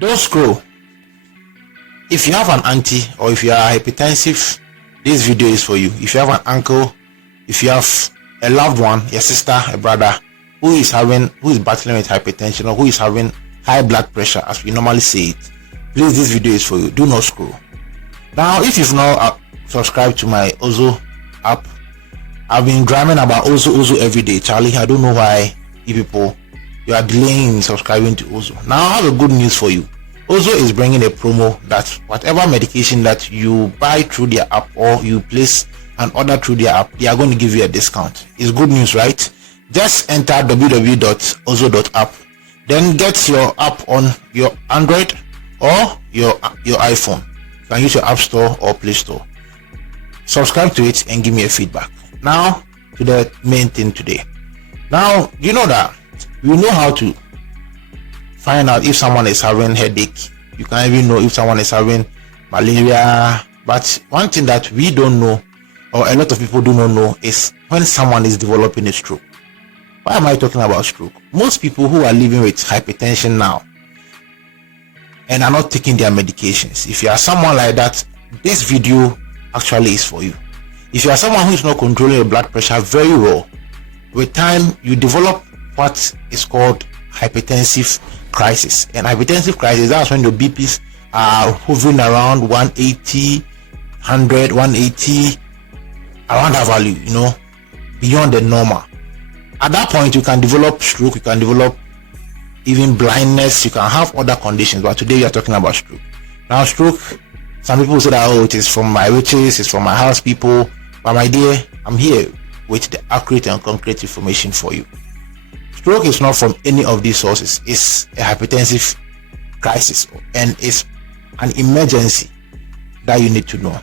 Don't scroll. If you have an auntie or if you are hypertensive, this video is for you. If you have an uncle, if you have a loved one, your sister, a brother who is battling with hypertension or who is having high blood pressure, as we normally say it, please, this video is for you. Do not scroll. Now, if you've not subscribed to my Ozo app, I've been drumming about Ozo every day. Charlie, I don't know why you are delaying in subscribing to Ozo. Now, I have a good news for you. Ozo is bringing a promo that whatever medication that you buy through their app or you place an order through their app, they are going to give you a discount. It's good news, right? Just enter www.ozo.app, then get your app on your Android or your iPhone. You can use your App Store or Play Store. Subscribe to it and give me a feedback. Now to the main thing today. Now, you know that we know how to find out if someone is having headache. You can even know if someone is having malaria. But one thing that we don't know, or a lot of people do not know, is when someone is developing a stroke. Why am I talking about stroke? Most people who are living with hypertension now and are not taking their medications, if you are someone like that, this video actually is for you. If you are someone who is not controlling your blood pressure very well, with time you develop what is called hypertensive crisis. And hypertensive crisis, that's when your BPs are hovering around 180, 100, 180, around that value, beyond the normal. At that point, you can develop stroke, you can develop even blindness, you can have other conditions. But today we are talking about stroke. Now, stroke, some people say that, it is from my riches, it's from my house people. But my dear, I'm here with the accurate and concrete information for you. Stroke is not from any of these sources. It's a hypertensive crisis and it's an emergency that you need to know.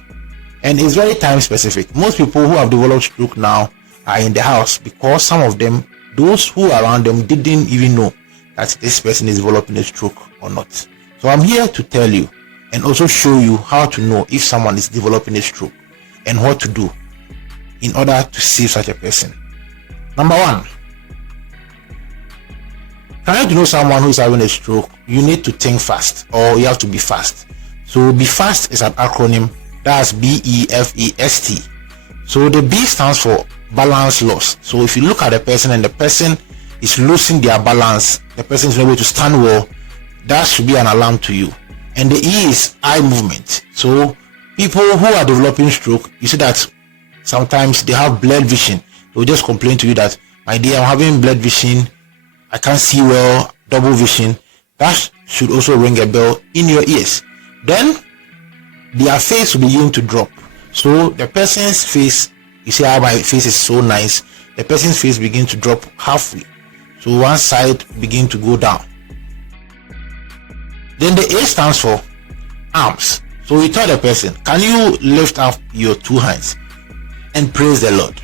And it's very time specific. Most people who have developed stroke now are in the house because some of them, those who are around them, didn't even know that this person is developing a stroke or not. So I'm here to tell you and also show you how to know if someone is developing a stroke and what to do in order to save such a person. Number one, trying to know someone who is having a stroke, you need to think fast, or you have to be fast. So be fast is an acronym. That's BEFAST. So the B stands for balance loss. So if you look at the person and the person is losing their balance, the person is not able to stand well, that should be an alarm to you. And the E is eye movement. So people who are developing stroke, you see that sometimes they have blurred vision. They will just complain to you that, my dear, I'm having blurred vision, I can't see well, double vision. That should also ring a bell in your ears. Then their face will begin to drop. So the person's face, you see how my face is so nice, the person's face begin to drop halfway. So one side begin to go down. Then the A stands for arms. So we tell the person, can you lift up your two hands and praise the Lord?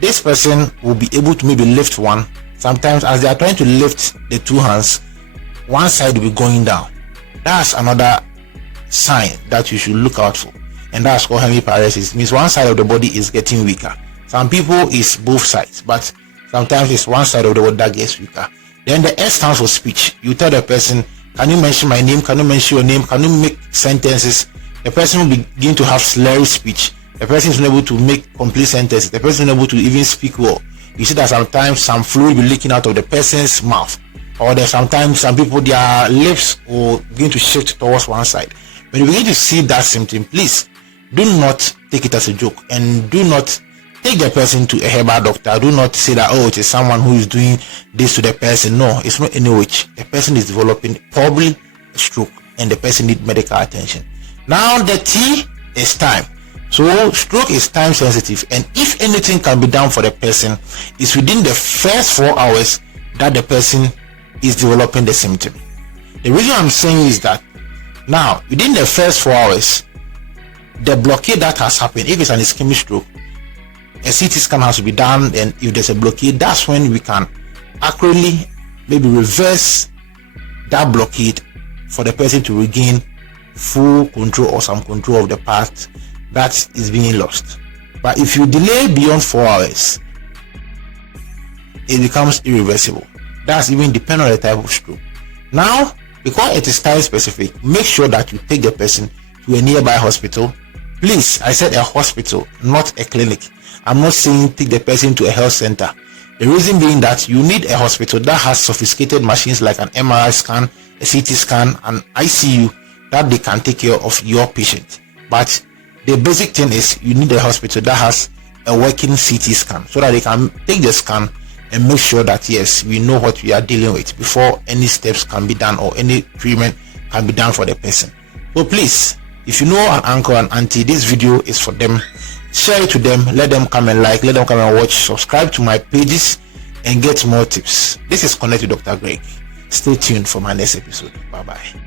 This person will be able to maybe lift one. Sometimes as they are trying to lift the two hands, one side will be going down. That's another sign that you should look out for. And that's called hemiparesis. It means one side of the body is getting weaker. Some people is both sides, but sometimes it's one side of the body that gets weaker. Then the S stands for speech. You tell the person, can you mention my name? Can you mention your name? Can you make sentences? The person will begin to have slurry speech. The person is unable to make complete sentences. The person is unable to even speak well. You see that sometimes some fluid will be leaking out of the person's mouth. Or there's sometimes some people, their lips will begin to shift towards one side. When you begin to see that symptom, please do not take it as a joke and do not take the person to a herbal doctor. Do not say that, it is someone who is doing this to the person. No, it's not any which. The person is developing probably a stroke and the person needs medical attention. Now the T is time. So stroke is time sensitive, and if anything can be done for the person, it's within the first 4 hours that the person is developing the symptom. The reason I'm saying is that now within the first 4 hours, the blockade that has happened, if it's an ischemic stroke, a CT scan has to be done, and if there's a blockade, that's when we can accurately maybe reverse that blockade for the person to regain full control or some control of the part that is being lost. But if you delay beyond 4 hours, it becomes irreversible. That's even depending on the type of stroke. Now Because it is time specific, make sure that you take the person to a nearby hospital. Please, I said a hospital, not a clinic. I'm not saying take the person to a health center. The reason being that you need a hospital that has sophisticated machines like an MRI scan, a CT scan, an ICU, that they can take care of your patient. But the basic thing is you need a hospital that has a working CT scan so that they can take the scan and make sure that yes, we know what we are dealing with before any steps can be done or any treatment can be done for the person. So please, if you know an uncle and auntie, this video is for them. Share it to them, let them come and like, let them come and watch, subscribe to my pages and get more tips. This is Connect with Dr. Greg. Stay tuned for my next episode. Bye bye.